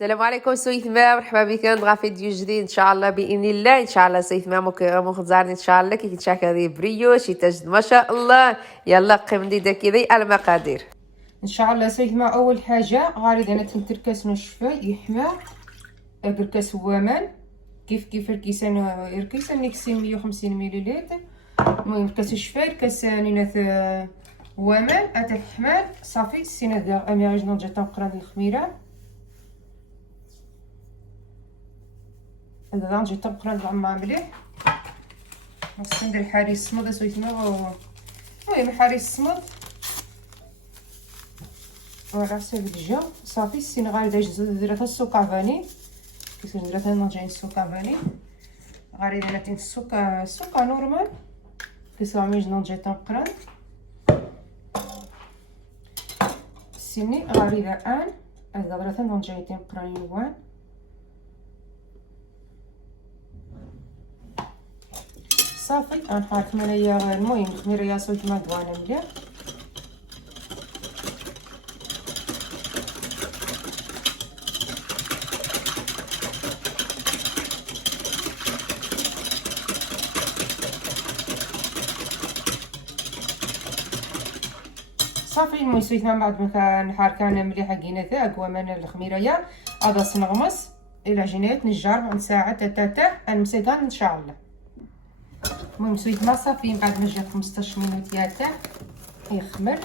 السلام عليكم سويثما، مرحبا بك نبغى فيديو جديد ان شاء الله باذن الله. ان شاء الله سويثما مخزارني ان شاء الله كي تشاك هذه بريو شي تجد ما شاء الله. يلا قيم ديدا كذا المقادير ان شاء الله. سويثما اول حاجه غاري انا تنتركس الشفاء يحمر كركاس هوامان كيف الكيسان الكيسان نكسين 150 مليلتر. المهم كاس الشفاء كاس نينات هوامان اتى الحمار صافي سينا دار اميراجنا جات نقرا الخميره هذا جيت نقرا زعما مليح. خصني ندير حريص الصمد سويثما. المهم الحريص الصمد فوالا سيب الجا صافي. السين غادي درت السكر فاني كيف درت انا جاي السكر فاني غادي درت السكر نورمال كيف عميج نجي تنقرا السيني غادي الان هذا درت انا جاي تنقرا يوان صافي. غنحط مليا المهم خميره صوت ما دوانه مليح. صافي المهم سويتنا بعد ما نحركانا مليح كيناتا اكوا من الخميره هذا سنغمس الى جينات نجار بعد ساعه تاتا نمسكها ان شاء الله. المهم سويتنا صافي بعد ما جا 15 مينوت يرتاح يخمر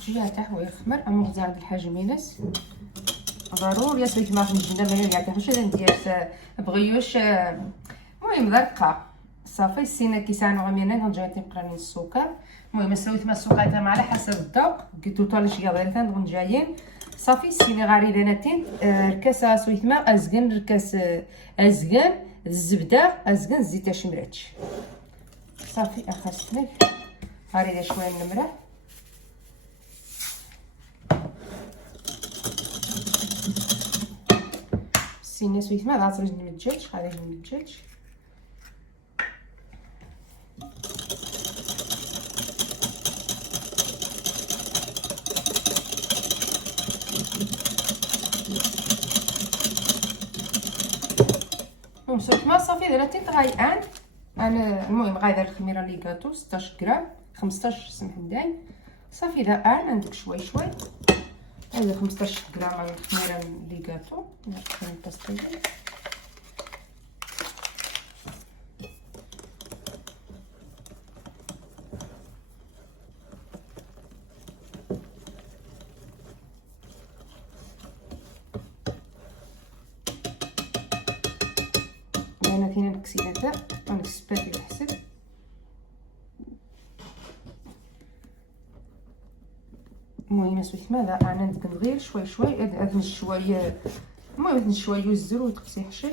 جي يرتاح ويخمر. اما غزال الحاجه مينس ضروري سويتنا في الجنه ملي يرتاح واش ندير بغيوش. المهم درقه صافي السينه كيسان غامينا نجي نقرا السكر. المهم سويت ما السكر تاعها على حسب الذوق قلتو طالش يا دغن جايين صافي. السينه غاري دانتين ركاسه سويت ما ازقن ركاس ازقن الزبده ازقن زيت شمراتش صافي. اخذتني غاري شويه النمره السينه سويت ما غاطرج المدجاج غادي المدجاج ومسويت ما صافي درتي طغايان. انا المهم غايدير الخميره لي كاطو 16 غرام 15 سمحداي صافي. دا عندك شوي هذا 15 غرام من الخميره لي كاطو نحطهم الباستيل. انا فينا الكسيده انا سباتي الحسب. المهم سويت ماذا انا ندك غير شوي هاد شويه. المهم شويه الزر وتقسي حشي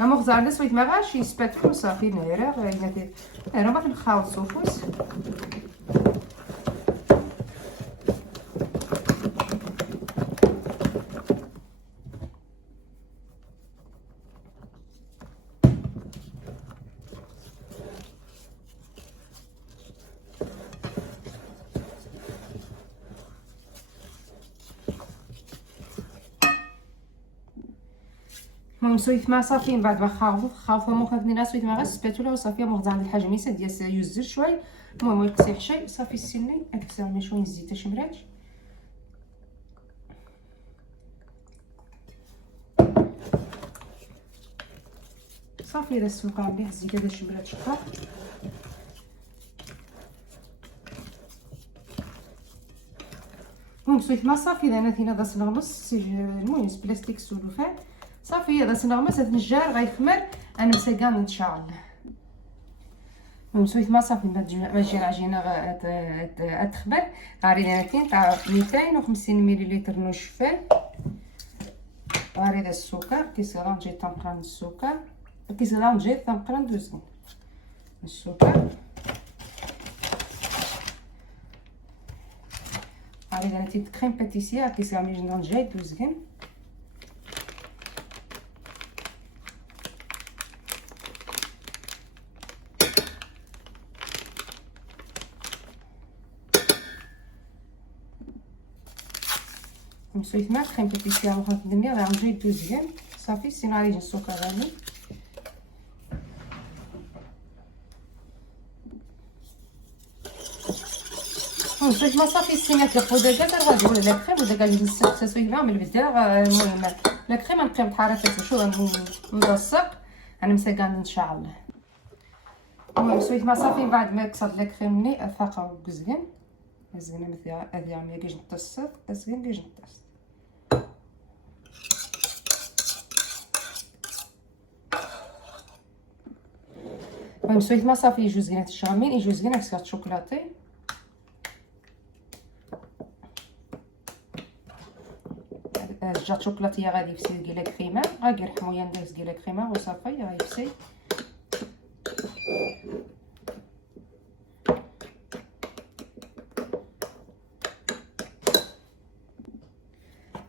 اما غزال سويت ما غاش يسباتكم صافي نهيره غير انا ما كنخاوص صوفوس. المهم سويت ما صافي من بعد ما خاوفه مو خافني ناس سويت ما غير سباتولا وصافي مغز عند الحاجه ميسا ديال يوزر شوي. المهم يقصي حشي صافي السني اكثر شويه الزيت شمرات صافي. هذا السكر مليح الزيت هذا شمرات شقه المهم سويت ما صافي انا فينا هذا سنغمس المهم بلاستيك سولوفان صافي. هذا سنغمس هذا النجار غيخمر انا مسكان ان شاء الله. المهم سويت ما صافي بعد ما تجي العجينه تخمر غاري انا تاع 250 مليلتر نشفان غاري هذا السكر كيصير نجي تنقرا السكر كيصير نجي تنقرا دوزين السكر غاري انا كريم باتيسير كيصير نجي دوزين مسويت ما كريم باتيسير مخاف الدنيا راه نجي توزيان صافي سينا يجي السكر غالي. مسويت ما صافي السينات ياخذ دجاج غادي ولا لا كريم ولا غادي نسوي لها من البدا. المهم لا كريم نقيم الحركات شو ملصق انا مسكان ان شاء الله. المهم سويت ما صافي من بعد ما كسرت لا كريم ني فاقه وكزكن زين مثلا هذه ما كاينش نتصل زين كاينش نتصل. المهم سويت ما صافي يجوز زينات الشامين يجوز زينات كسرت شوكولاتي. جات شوكولاتيه غادي يفسي كيلا كريمه غادي يرحموا ندير كيلا كريمه وصافي غيفسي.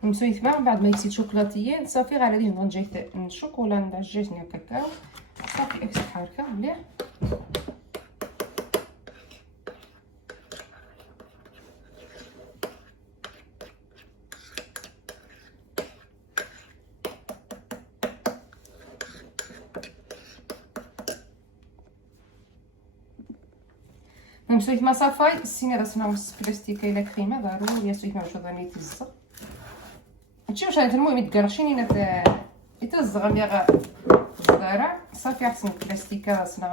مسويت من بعد ما يكسيت شوكولاتيه صافي غادي نجي الشوكولا ندير جاتني كاكاو صافي اكسي حركه مليح. مسويت ما صافي السيني راسنا نص بلاستيكه الا كريمه ضروري سويت ما شو ظني تزق هادشي واش انا المهم يتقرشيني يتزغ ميغا الزرع صافي خصنا بلاستيكه راسنا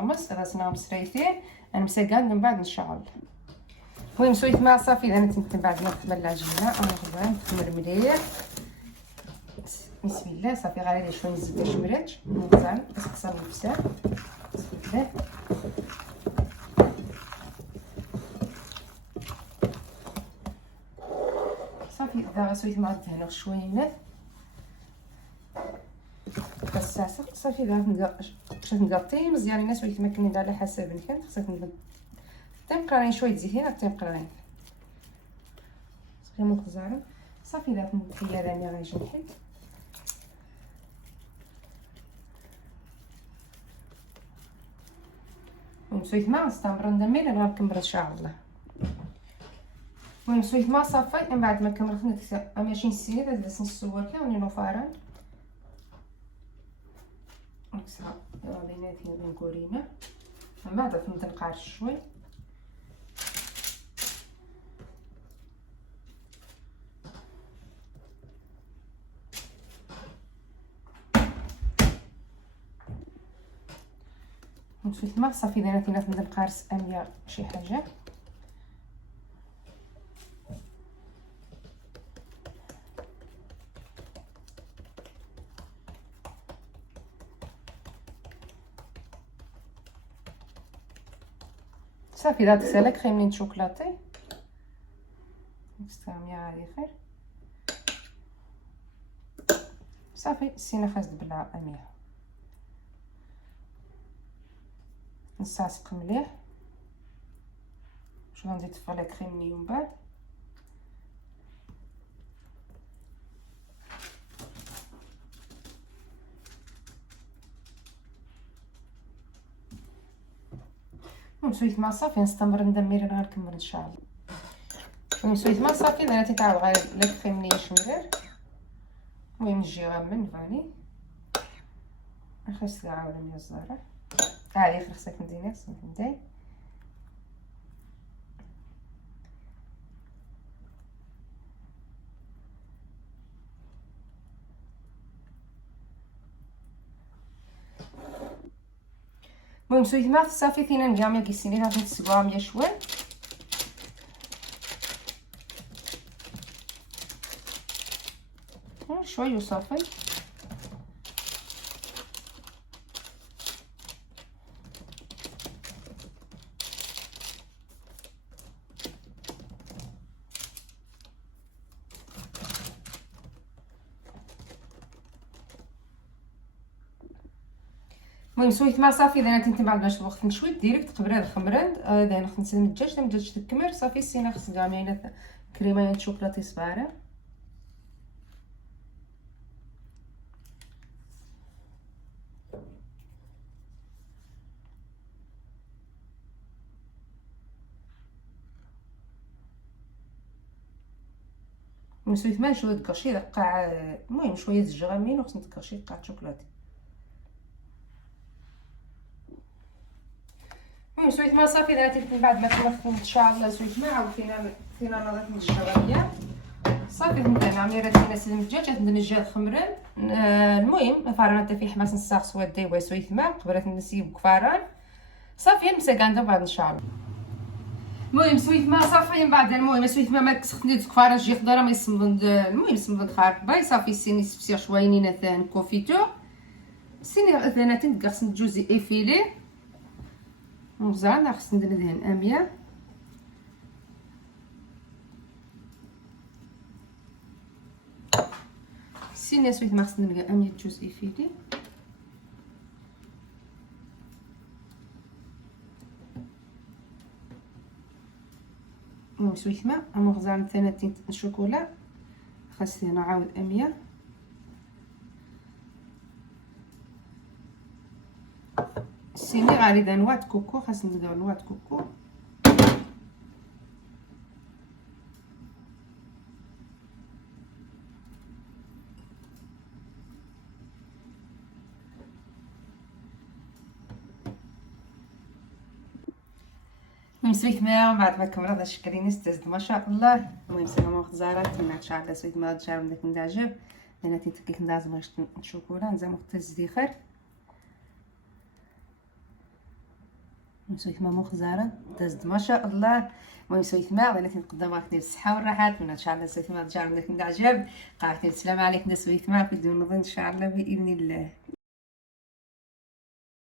غمس ريتين نمسكان من بعد ان شاء الله. المهم سويت ما صافي انا تمت بعد ما نخمر العجينه انا غدا نخمر مليح بسم الله. صافي غير شويه نزيد الجمرات نزعم نقصر نفسها بسم الله. صافي دابا سويت مع الدهنه شويه بس صافي دابا باش نقطي مزيان الناس سويت ما كاين على حسب كان خصك تنقرين شويه زيتين تنقرين صافي مخزاره صافي دابا نحيا راني غنجي نحيد. وسويت ما نستمر ندمر نبغى نكمل ان شاء الله. المهم سويت ما صافي من بعد ما كملت نكسى ماشي نسيني هذا السوار كامل نوفاران نكسى بيناتي بين كورينا من بعد نبدا نقارش شوي. سويت ما صافي بيناتي نبدا نقارس انيا شي حاجه. صافي دابا تسالى كريمين شوكولاتي نستعمل هذه خير صافي السينه خاص تبلع اميها نساسق مليح واش غنزيد على كريمني من بعد. سويت ما صافي نستمر ندمر انا غنكمل ان شاء الله. سويت ما صافي انا تيتعاود غير لا كريمني شمرير المهم نجي غامن فاني خاص نعاود من الزهره هاهي خصك ندير نفس ندير. المهم سويت ما صافي ثينا نجامع كيسيني غادي نسقوها مية شوي شوي وصافي. المهم سويت ما صافي اذا انت بعد ما وقت نشوي ديريكت قبل هذا الخمران هذا خصنا نسلم الدجاج ما تبداش تكمر صافي السينه خص كاع كريمه شوكولاتي صغيره. نسوي ثمان شويه كرشي قاع، المهم شويه الجرامين وخصنا كرشي قاع شوكولاتي. المهم سويت ما صافي درت من بعد ما تمخن ان شاء الله. سويت ما عاود فينا نضيف من الجراميه صافي. مثلا عميرات فينا سلم الدجاج ندجاج خمران. المهم فرانات في حماس نساق سوادي وسويت ما قبرات نسيب كفاران صافي نمسكان بعد ان شاء الله. المهم سويت ما صافي من بعد المهم سويت ما كسخني كفاران جي خضره ما يصمد. المهم صمد خارق باي صافي سيني سفسير شوينين ثان كونفيتور سيني ثاناتين كاس جوزي ايفيلي مزال خصني ندهن امية. سيني سويت ما خصني نلقى امية جوز ايفيلي. المهم سويت ما مغزال ثاناتين شوكولا خاصني نعاود امية. سيني غالي نوات كوكو خاصني ندير نوات كوكو. سويت ما بعد ما كملت الشكريني استزد ما شاء الله. المهم سلام خزارات من ان شاء الله سويت ما جاب داك نداجب انا تيتكيك نداز باش الشوكولا نزعم التزديخر. سويت ما خزاره تزد ما شاء الله. المهم سويت ما انا تنقدم راك ديال الصحه والراحه من ان شاء الله. سويت ما جاب داك نداجب قاعدين السلام عليكم. سويت ما في دون ان شاء الله باذن الله.